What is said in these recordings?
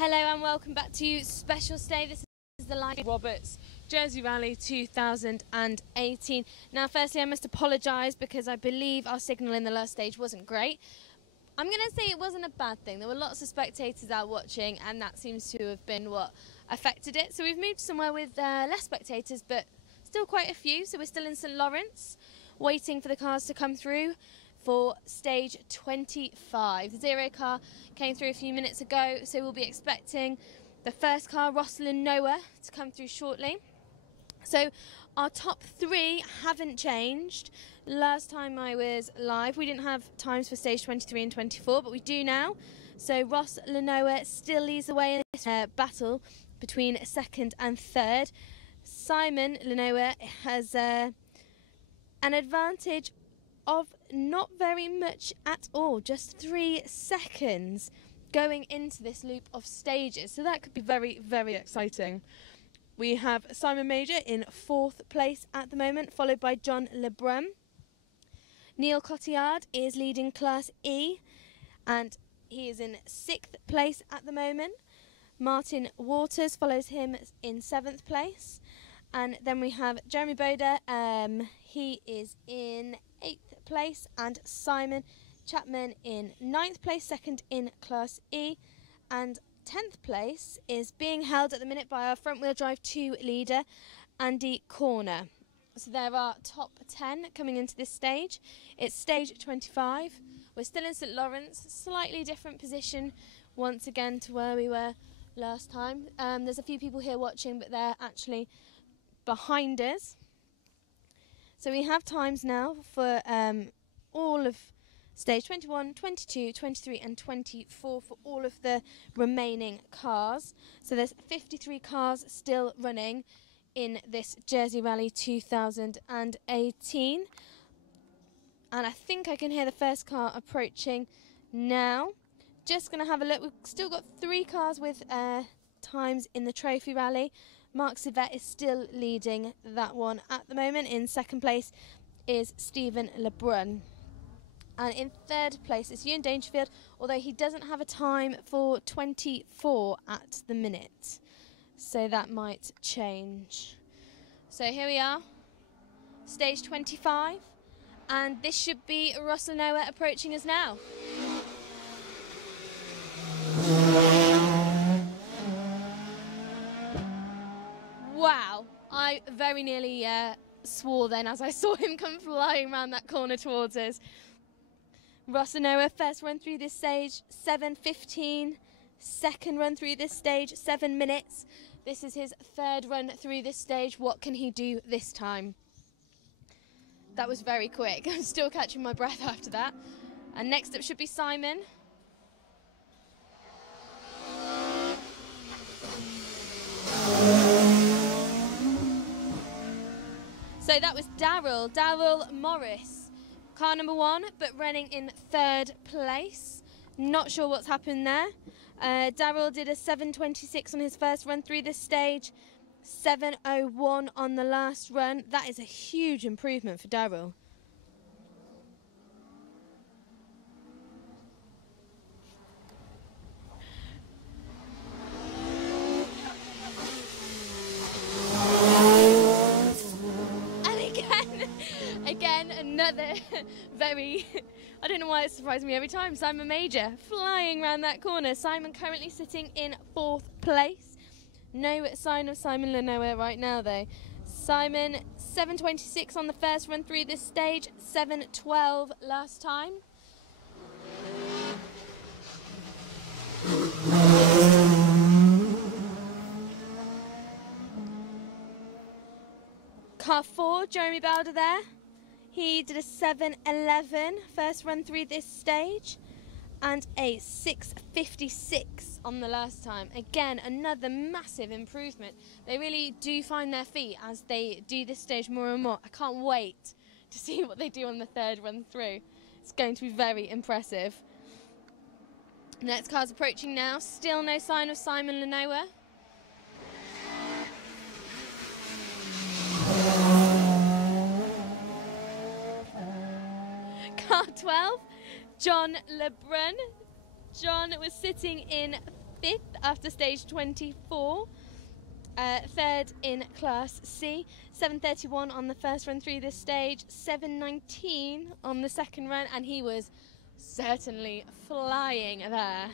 Hello and welcome back to Special Stay. This is the Lion Roberts Jersey Rally 2018. Now firstly I must apologise because I believe our signal in the last stage wasn't great. I'm going to say it wasn't a bad thing. There were lots of spectators out watching and that seems to have been what affected it. So we've moved somewhere with less spectators but still quite a few. So we're still in St Lawrence waiting for the cars to come through for stage 25. The Zero car came through a few minutes ago, so we'll be expecting the first car, Rosalind Noah, to come through shortly. So our top three haven't changed. Last time I was live, we didn't have times for stage 23 and 24, but we do now. So Ross Lenoa still leads the way in this battle between second and third. Simon Lenoa has an advantage of not very much at all, just 3 seconds going into this loop of stages. So that could be very, very exciting. We have Simon Major in 4th place at the moment, followed by John Lebrun. Neil Cotillard is leading Class E and he is in 6th place at the moment. Martin Waters follows him in 7th place. And then we have Jeremy Boda, he is in 8th place, and Simon Chapman in 9th place, second in Class E, and 10th place is being held at the minute by our front wheel drive 2 leader, Andy Corner. So there are top 10 coming into this stage. It's stage 25. We're still in St Lawrence, slightly different position once again to where we were last time. There's a few people here watching, but they're actually behind us. So we have times now for all of stage 21, 22, 23 and 24 for all of the remaining cars. So there's 53 cars still running in this Jersey Rally 2018. And I think I can hear the first car approaching now. Just going to have a look. We've still got 3 cars with times in the Trophy Rally. Mark Civet is still leading that one at the moment. In 2nd place is Stephen Lebrun. And in 3rd place is Ewan Dangerfield, although he doesn't have a time for 24 at the minute. So that might change. So here we are, stage 25. And this should be Russell Noah approaching us now. Wow, I very nearly swore then as I saw him come flying around that corner towards us. Russell Noah, first run through this stage, 7:15. Second run through this stage, 7 minutes. This is his 3rd run through this stage. What can he do this time? That was very quick. I'm still catching my breath after that. And next up should be Simon. So that was Daryl Morris, car number 1, but running in 3rd place. Not sure what's happened there. Daryl did a 7:26 on his first run through this stage, 7:01 on the last run. That is a huge improvement for Daryl. Again, another very, I don't know why it surprises me every time, Simon Major flying around that corner. Simon currently sitting in 4th place. No sign of Simon Lenoa right now though. Simon, 7:26 on the first run through this stage, 7:12 last time. Car 4, Jeremy Bowder there. He did a 7:11 first run through this stage and a 6:56 on the last time. Again, another massive improvement. They really do find their feet as they do this stage more and more. I can't wait to see what they do on the 3rd run through. It's going to be very impressive. Next car's approaching now. Still no sign of Simon Lenoa. Car 12, John Lebrun. John was sitting in 5th after stage 24. Third in Class C, 7:31 on the first run through this stage, 7:19 on the second run, and he was certainly flying there.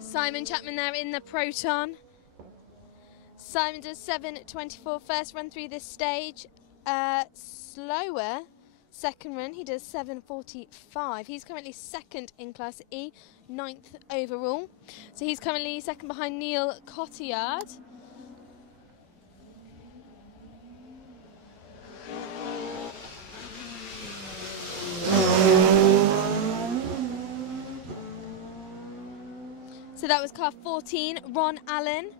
Simon Chapman there in the Proton. Simon does 7:24 first run through this stage. Slower second run, he does 7:45. He's currently second in Class E, 9th overall. So he's currently second behind Neil Cotillard. So that was car 14, Ron Allen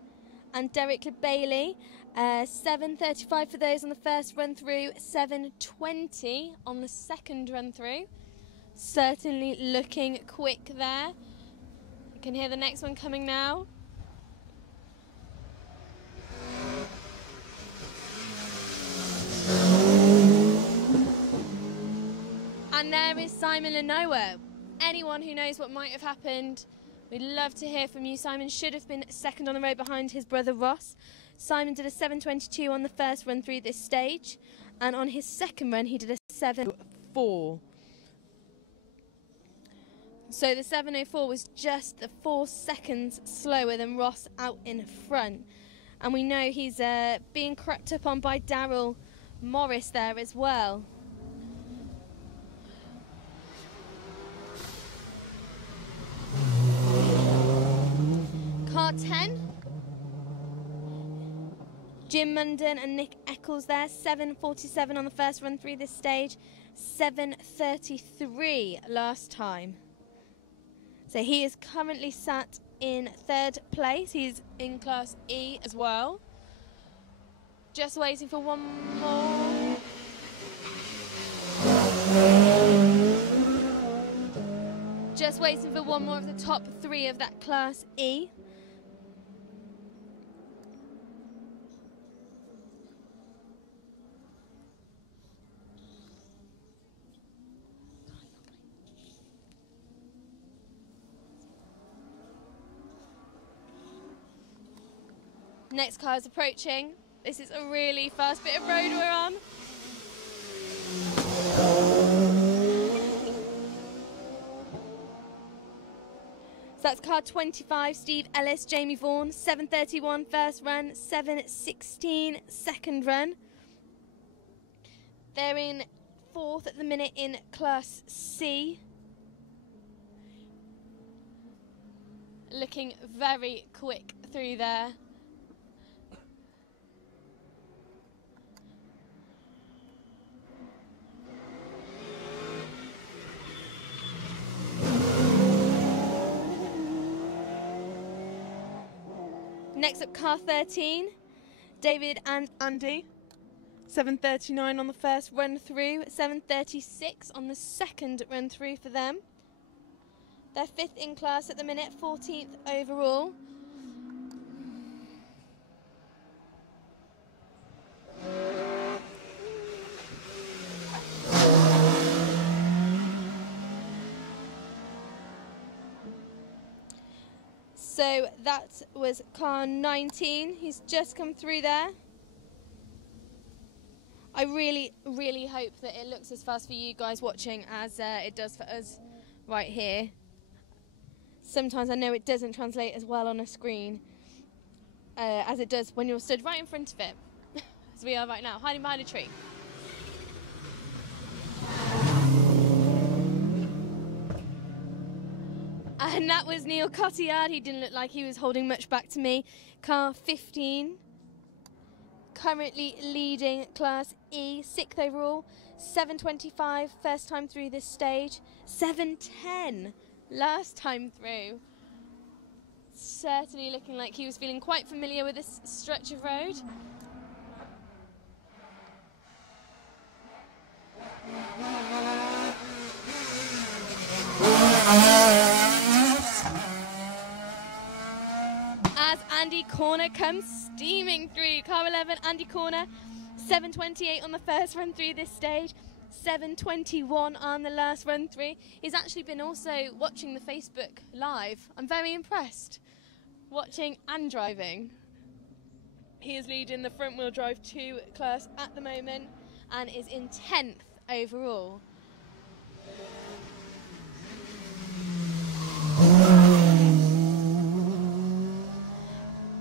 and Derek Bailey. 7:35 for those on the first run through, 7:20 on the second run through. Certainly looking quick there. You can hear the next one coming now. And there is Simon Lenoir. Anyone who knows what might have happened, we'd love to hear from you. Simon should have been second on the road behind his brother Ross. Simon did a 7:22 on the first run through this stage, and on his second run he did a 7:04. So the 7:04 was just 4 seconds slower than Ross out in front. And we know he's being crept up on by Daryl Morris there as well. Car 10, Jim Munden and Nick Eccles there, 7:47 on the first run through this stage, 7:33 last time. So he is currently sat in third place. He's in Class E as well. Just waiting for one more. Just waiting for one more of the top 3 of that Class E. Next car is approaching. This is a really fast bit of road we're on. So that's car 25, Steve Ellis, Jamie Vaughan, 7:31 first run, 7:16 second run. They're in 4th at the minute in Class C. Looking very quick through there. Next up, car 13, David and Andy, 7:39 on the first run through, 7:36 on the second run through for them. They're 5th in class at the minute, 14th overall. So that was car 19. He's just come through there. I really, really hope that it looks as fast for you guys watching as it does for us right here. Sometimes I know it doesn't translate as well on a screen as it does when you're stood right in front of it, as we are right now, hiding behind a tree. And that was Neil Cotillard. He didn't look like he was holding much back to me. Car 15, currently leading Class E, 6th overall, 7:25 first time through this stage, 7:10 last time through. Certainly looking like he was feeling quite familiar with this stretch of road. as Andy Corner comes steaming through. Car 11, Andy Corner, 7:28 on the first run through this stage, 7:21 on the last run through. He's actually been also watching the Facebook Live. I'm very impressed. Watching and driving. He is leading the front wheel drive 2 class at the moment and is in 10th overall.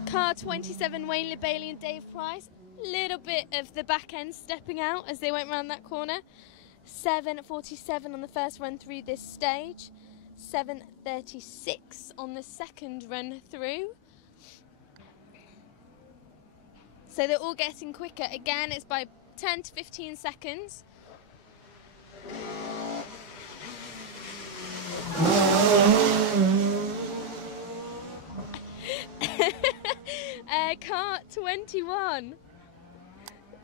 Car 27, Wayne Le Bailey and Dave Price. Little bit of the back end stepping out as they went round that corner. 7:47 on the first run through this stage. 7:36 on the second run through. So they're all getting quicker. Again, it's by 10 to 15 seconds. Car 21.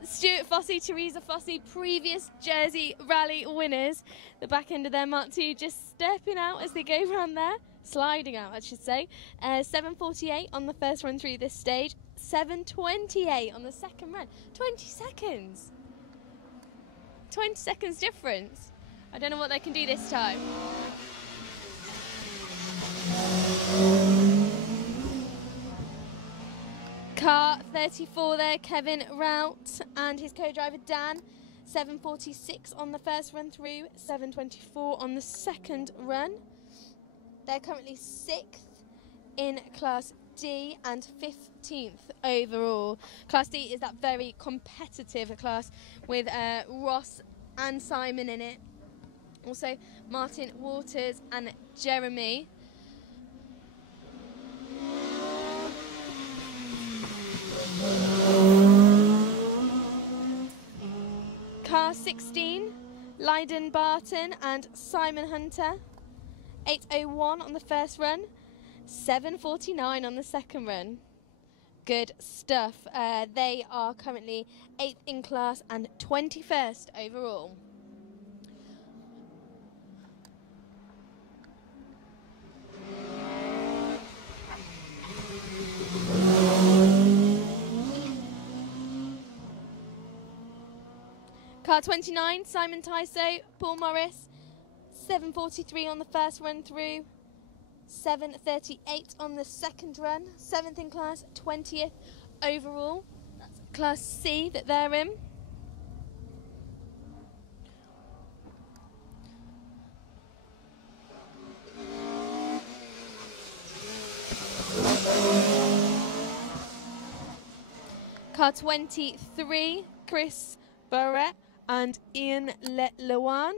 Stuart Fossey, Teresa Fossey, previous Jersey Rally winners. The back end of their Mark II just stepping out as they go round there. Sliding out, I should say. 7:48 on the first run through this stage. 7:28 on the second run. 20 seconds. 20 seconds difference. I don't know what they can do this time. Car 34 there, Kevin Rout and his co-driver Dan. 7:46 on the first run through, 7:24 on the second run. They're currently 6th in Class D and 15th overall. Class D is that very competitive class with Ross and Simon in it. Also Martin Waters and Jeremy. Car 16, Lydon Barton and Simon Hunter. 8:01 on the first run, 7:49 on the second run. Good stuff. They are currently 8th in class and 21st overall. Car 29, Simon Tyso, Paul Morris, 7:43 on the first run through, 7:38 on the second run, 7th in class, 20th overall. That's Class C that they're in. Car 23, Chris Barrett and Ian Lewan.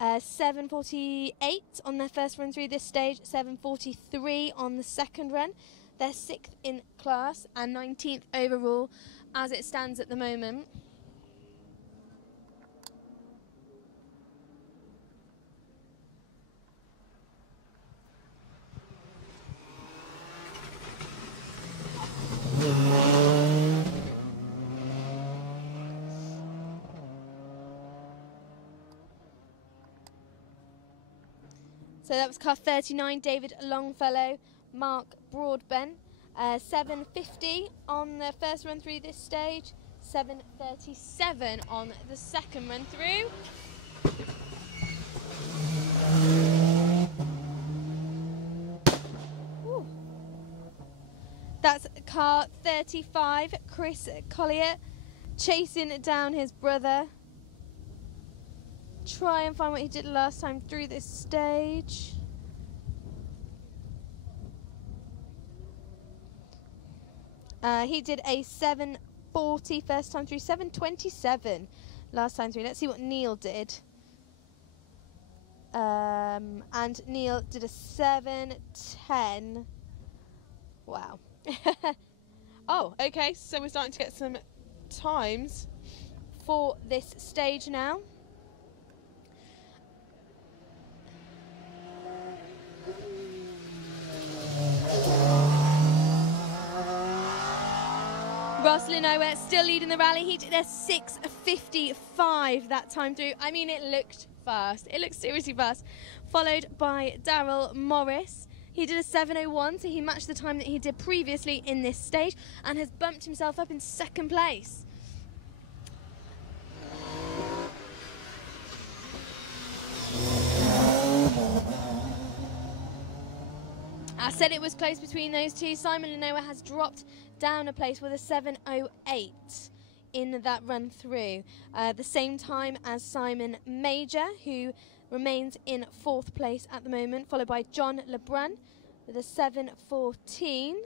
7:48 on their first run through this stage, 7:43 on the second run. They're 6th in class and 19th overall as it stands at the moment. So that was car 39, David Longfellow, Mark Broadbent. 7:50 on the first run through this stage, 7:37 on the second run through. Ooh. That's car 35, Chris Collier, chasing down his brother. Try and find what he did last time through this stage. He did a 7:40 first time through, 7:27 last time through. Let's see what Neil did. And Neil did a 7:10. Wow. Oh, okay, so we're starting to get some times for this stage now. Ross Linoa still leading the rally. He did a 6:55 that time through. I mean, it looked fast. It looked seriously fast. Followed by Daryl Morris. He did a 7:01, so he matched the time that he did previously in this stage and has bumped himself up in second place. I said it was close between those two. Simon Lenoa has dropped down a place with a 7:08 in that run through. The same time as Simon Major, who remains in fourth place at the moment, followed by John Lebrun with a 7:14.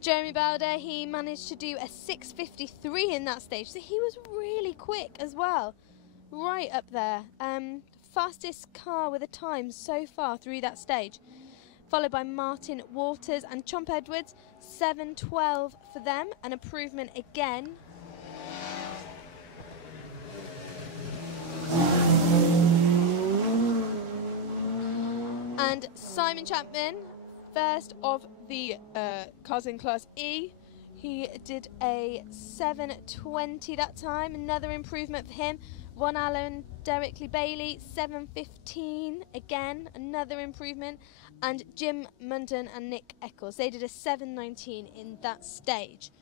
Jeremy Bowder, he managed to do a 6:53 in that stage, so he was really quick as well, right up there. Fastest car with a time so far through that stage, followed by Martin Waters and Chomp Edwards, 7:12 for them, an improvement again. And Simon Chapman, first of the cars in Class E, he did a 7:20 that time, another improvement for him. Ron Allen, Derek Lee Bailey, 7:15 again, another improvement. And Jim Munden and Nick Eccles, they did a 7:19 in that stage.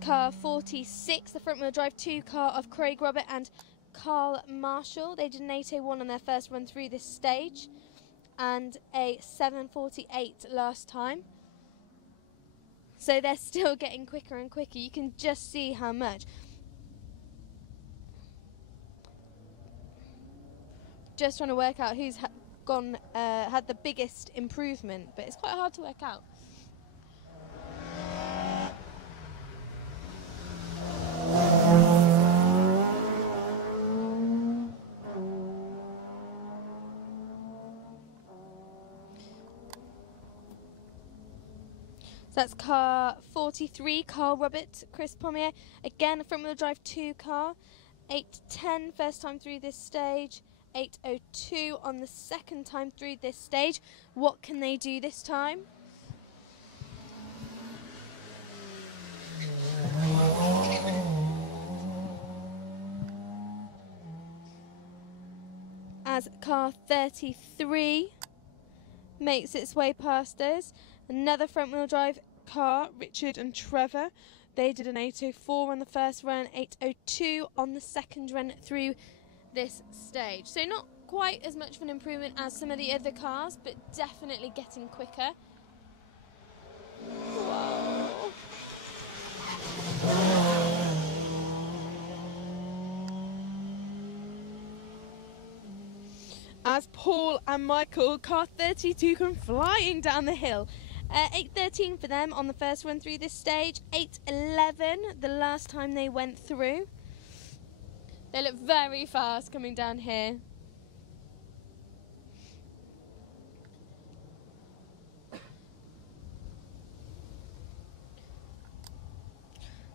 Car 46, the front wheel drive 2 car of Craig Robert and Carl Marshall. They did an 8:01 on their first run through this stage and a 7:48 last time. So they're still getting quicker and quicker. You can just see how much. Just trying to work out who's had the biggest improvement, but it's quite hard to work out. That's car 43, Carl Robert, Chris Pommier. Again, a front wheel drive 2 car. 8:10 first time through this stage. 8:02 on the second time through this stage. What can they do this time? As car 33 makes its way past us. Another front wheel drive car, Richard and Trevor. They did an 8:04 on the first run, 8:02 on the second run through this stage. So not quite as much of an improvement as some of the other cars, but definitely getting quicker. Whoa. As Paul and Michael, car 32, come flying down the hill. 8:13 for them on the first run through this stage. 8:11 the last time they went through. They look very fast coming down here.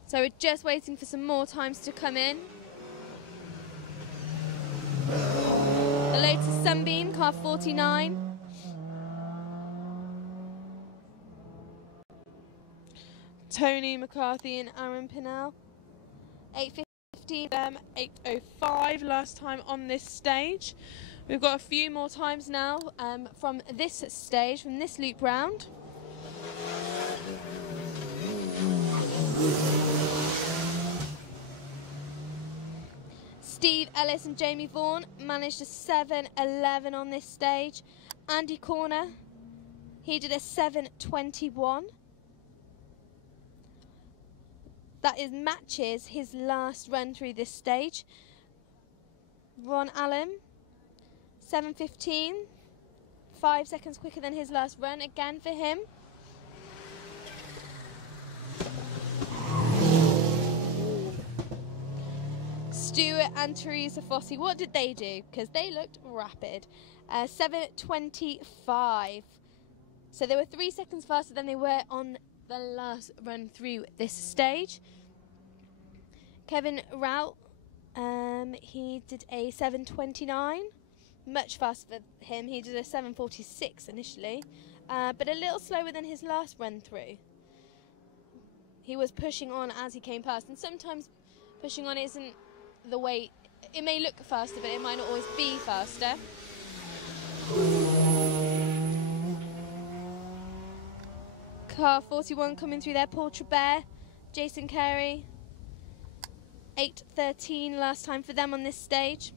So we're just waiting for some more times to come in. The Lotus Sunbeam, car 49. Tony McCarthy and Aaron Pinnell. 8:15 them, 8:05 last time on this stage. We've got a few more times now from this stage, from this loop round. Steve Ellis and Jamie Vaughan managed a 7:11 on this stage. Andy Corner, he did a 7:21. That matches his last run through this stage. Ron Allen, 7:15, 5 seconds quicker than his last run again for him. Stuart and Teresa Fossey, what did they do? Because they looked rapid. 7:25. So they were 3 seconds faster than they were on the last run through this stage. Kevin Rout, he did a 7:29. much faster for him. He did a 7:46 initially, but a little slower than his last run through. He was pushing on as he came past, and sometimes pushing on isn't the way. It may look faster, but it might not always be faster. Car 41 coming through there, Paul Trabert, Jason Carey. 8:13 last time for them on this stage.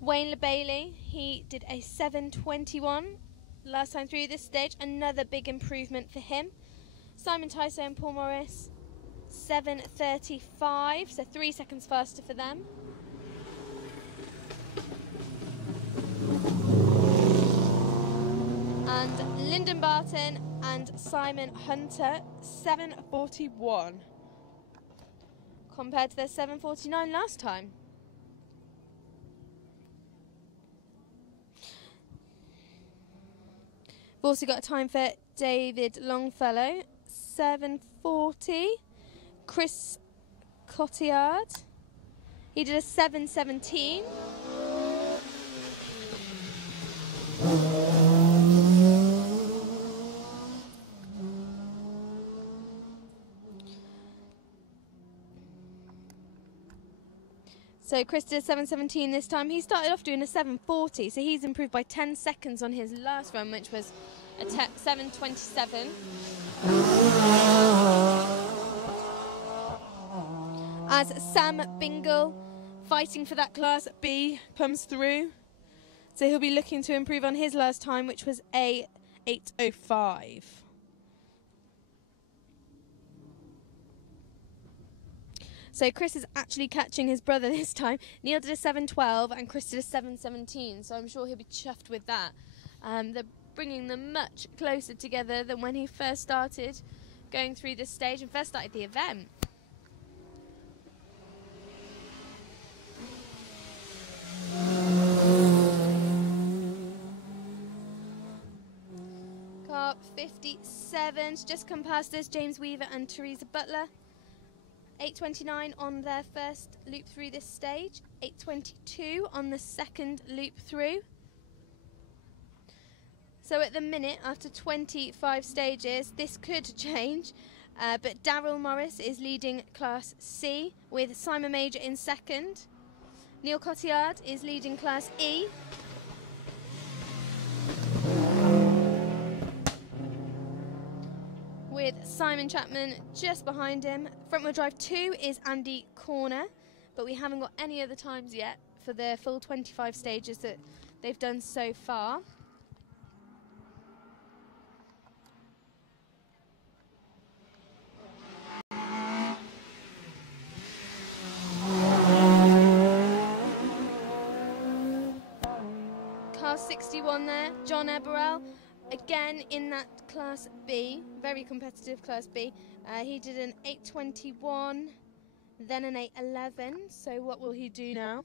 Wayne LeBailey, he did a 7:21 last time through this stage. Another big improvement for him. Simon Tyso and Paul Morris, 7:35, so 3 seconds faster for them. And Lyndon Barton and Simon Hunter, 7:41, compared to their 7:49 last time. We've also got a time for David Longfellow, 7:40. Chris Cotillard, he did a 7:17. So Chris did a 7:17 this time. He started off doing a 7:40, so he's improved by 10 seconds on his last run, which was a 7:27. As Sam Bingle, fighting for that Class B, comes through. So he'll be looking to improve on his last time, which was a 8:05. So Chris is actually catching his brother this time. Neil did a 7:12 and Chris did a 7:17, so I'm sure he'll be chuffed with that. They're bringing them much closer together than when he first started going through this stage and first started the event. Car 57's just come past us, James Weaver and Teresa Butler. 8:29 on their first loop through this stage, 8:22 on the second loop through. So at the minute, after 25 stages, this could change, but Daryl Morris is leading Class C with Simon Major in second. Neil Cotillard is leading Class E. With Simon Chapman just behind him. Front wheel drive 2 is Andy Corner, but we haven't got any other times yet for the full 25 stages that they've done so far. Car 61 there, John Eberell. Again in that Class B, very competitive Class B. He did an 8:21, then an 8:11. So what will he do now?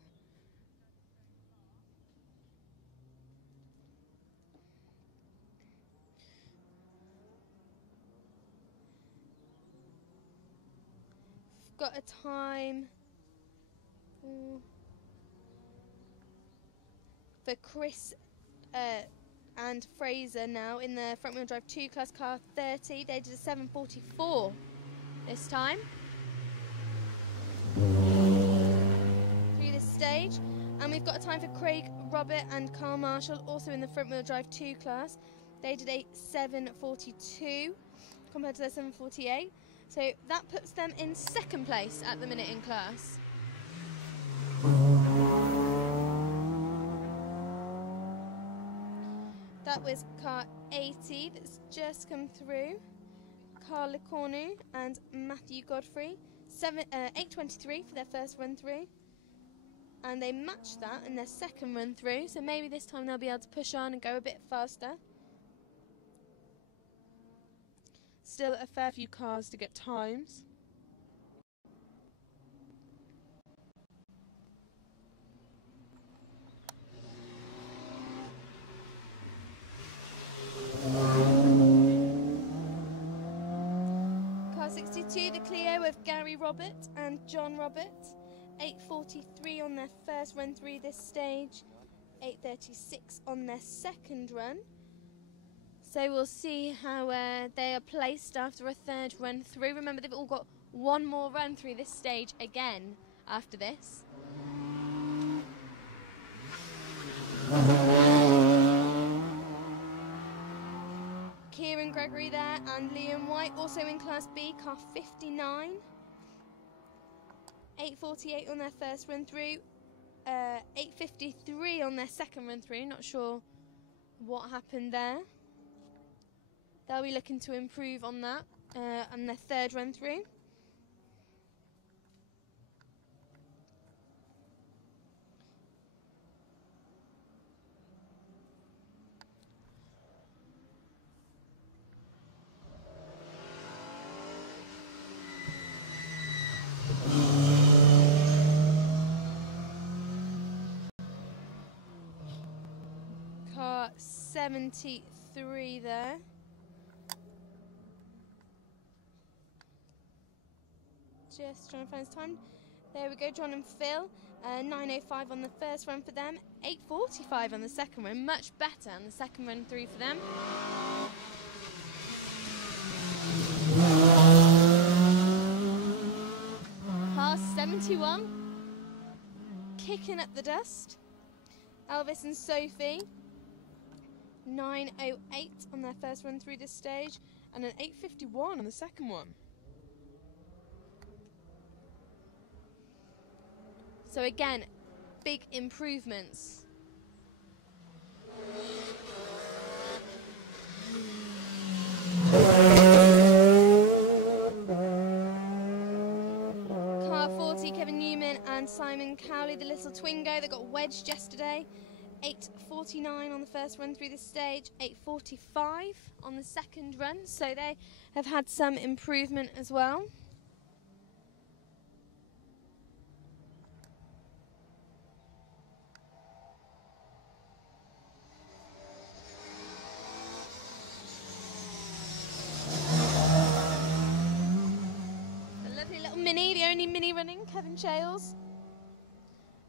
Got a time for Chris and Fraser now in the front wheel drive 2 class car 30. They did a 7:44 this time through this stage. And we've got a time for Craig Robert and Carl Marshall, also in the front wheel drive 2 class. They did a 7:42 compared to their 7:48. So that puts them in second place at the minute in class. That was car 80 that's just come through. Carl Lecornu and Matthew Godfrey. 8:23 for their first run through. And they matched that in their second run through, so maybe this time they'll be able to push on and go a bit faster. Still a fair few cars to get times. Car 62, the Clio of Gary Robert and John Robert. 8:43 on their first run through this stage, 8:36 on their second run. So we'll see how they are placed after a third run through. Remember, they've all got one more run through this stage again after this. Kieran Gregory there and Liam White also in Class B, car 59. 8:48 on their first run through, 8:53 on their second run through. Not sure what happened there. They'll be looking to improve on that on their third run through. Car 73 there. Just trying to find his time. There we go, John and Phil. 9:05 on the first run for them. 8:45 on the second run. Much better on the second run through for them. Car 71. Kicking up the dust. Elvis and Sophie. 9:08 on their first run through this stage. And an 8:51 on the second one. So again, big improvements. Car 40, Kevin Newman and Simon Cowley, the little Twingo that got wedged yesterday. 8:49 on the first run through this stage, 8:45 on the second run. So they have had some improvement as well. Mini, the only mini running, Kevin Chales.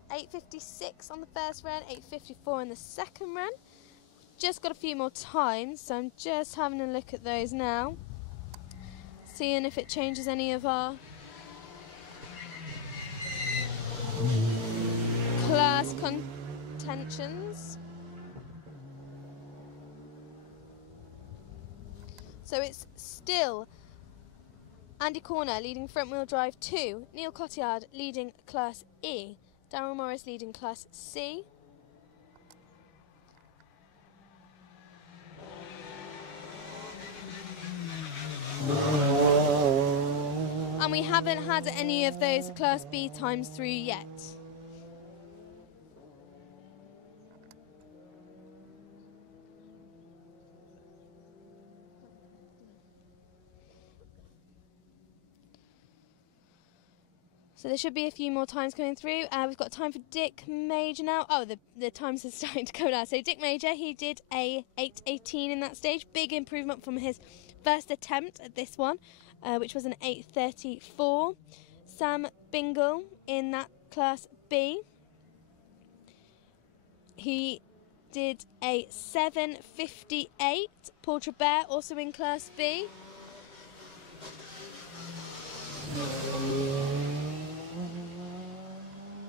8:56 on the first run, 8:54 in the second run. Just got a few more times, so I'm just having a look at those now. Seeing if it changes any of our class contentions. So it's still Andy Corner leading front wheel drive 2, Neil Cotillard leading Class E, Darryl Morris leading Class C. And we haven't had any of those Class B times through yet. So there should be a few more times coming through. We've got time for Dick Major now. Oh, the times are starting to come now. So Dick Major, he did a 8:18 in that stage. Big improvement from his first attempt at this one, which was an 8:34. Sam Bingle in that Class B, he did a 7:58. Paul Trabert also in Class B.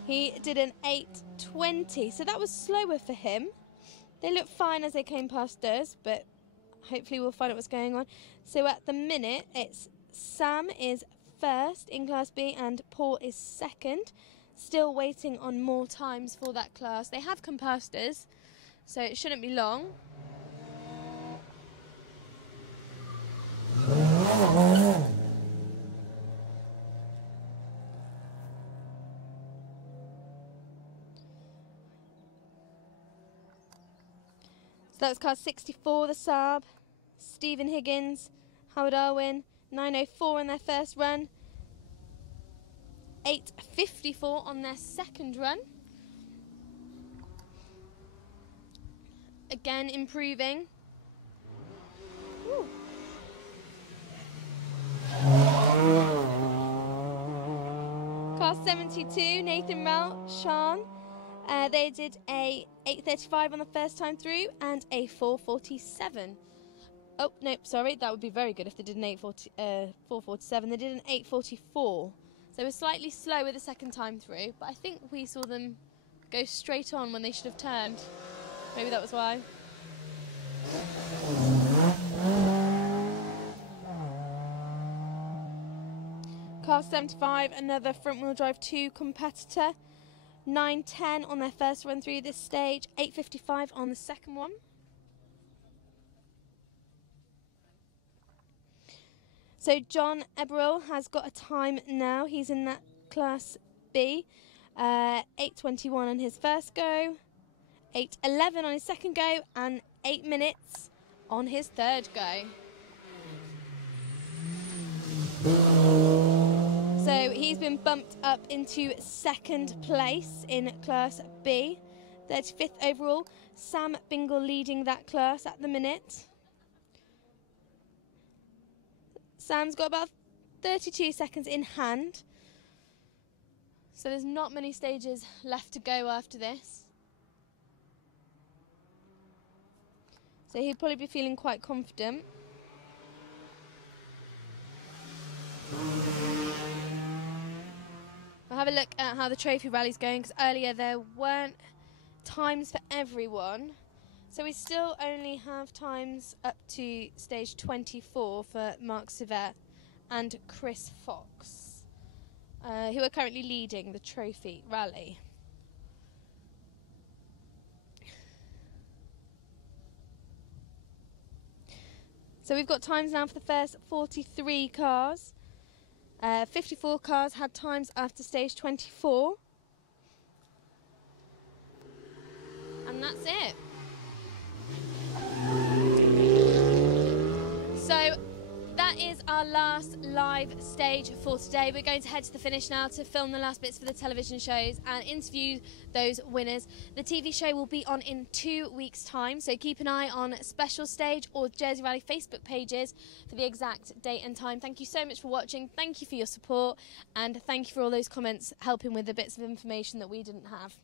He did an 8:20, so that was slower for him. They looked fine as they came past us, but hopefully we'll find out what's going on. So at the minute, it's Sam is first in Class B and Paul is second. Still waiting on more times for that class. They have come past us, so it shouldn't be long. So that was car 64, the Saab. Stephen Higgins, Howard Irwin, 9:04 on their first run. 8:54 on their second run. Again, improving. Woo. Car Car 72, Nathan Rel, Sean. They did a 8:35 on the first time through and a 4:47. Oh, no, sorry, that would be very good if they did an 4:47. They did an 8:44. So they were slightly slower the second time through, but I think we saw them go straight on when they should have turned. Maybe that was why. Car 75, another front-wheel drive 2 competitor. 9:10 on their first run through this stage, 8:55 on the second one. So John Eberl has got a time now. He's in that Class B. 8:21 on his first go, 8:11 on his second go, and 8 minutes on his third go. So he's been bumped up into second place in Class B, 35th overall. Sam Bingle leading that class at the minute. Sam's got about 32 seconds in hand. So there's not many stages left to go after this. So he'd probably be feeling quite confident. We'll have a look at how the trophy rally's going, because earlier there weren't times for everyone. So we still only have times up to stage 24 for Mark Sivet and Chris Fox, who are currently leading the trophy rally. So we've got times now for the first 43 cars. 54 cars had times after stage 24. And that's it. So that is our last live stage for today. We're going to head to the finish now to film the last bits for the television shows and interview those winners. The TV show will be on in 2 weeks' time, so keep an eye on Special Stage or Jersey Rally Facebook pages for the exact date and time. Thank you so much for watching, thank you for your support, and thank you for all those comments helping with the bits of information that we didn't have.